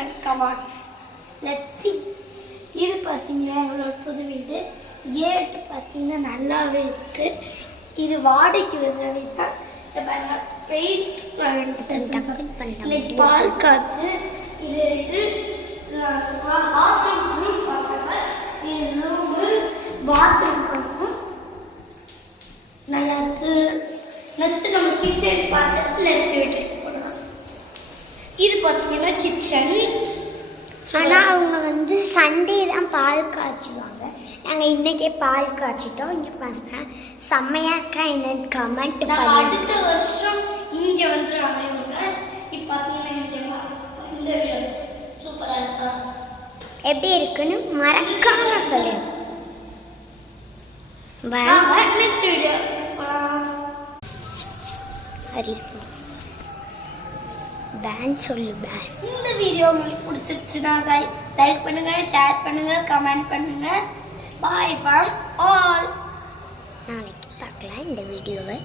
and come on. Let's see. இது பார்த்தீங்கன்னா எங்களோட புது வீடு. கேட்டு பார்த்தீங்கன்னா நல்லாவே இருக்கு. இது வாடகைக்கு வர வீடு தான். பெயிண்ட் பால் காற்று இது பாத்ரூம் பார்த்தாங்க. இது பாத்ரூம் பண்ணும் நல்லா இருக்கு. நெக்ஸ்ட் நம்ம கிச்சன் பார்த்து நெக்ஸ்ட் வீட்டுக்கு போகலாம். இது பார்த்தீங்கன்னா கிச்சன். ஆனால் அவங்க வந்து சண்டே தான் பால் காய்ச்சுவாங்க. நாங்கள் இன்றைக்கே பால் காய்ச்சிட்டோம். இங்கே பாருங்கள் செம்மையாக இருக்கா என்னன்னு கமெண்ட் பண்ணி. அடுத்த வருஷம் இங்கே வந்துடுவாங்க இவங்க. இப்போ பார்த்தீங்கன்னா இந்த சூப்பராக இருக்கா எப்படி இருக்குன்னு மறக்காம சொல்லுங்க. நெக்ஸ்ட் வீடியோ பேன் சொல்லு பேன். இந்த வீடியோ உங்களுக்கு பிடிச்சிருச்சுன்னா லைக் பண்ணுங்க, ஷேர் பண்ணுங்க, கமெண்ட் பண்ணுங்க. Bye from all. நாளைக்கு பார்க்கலாம் இந்த வீடியோவை.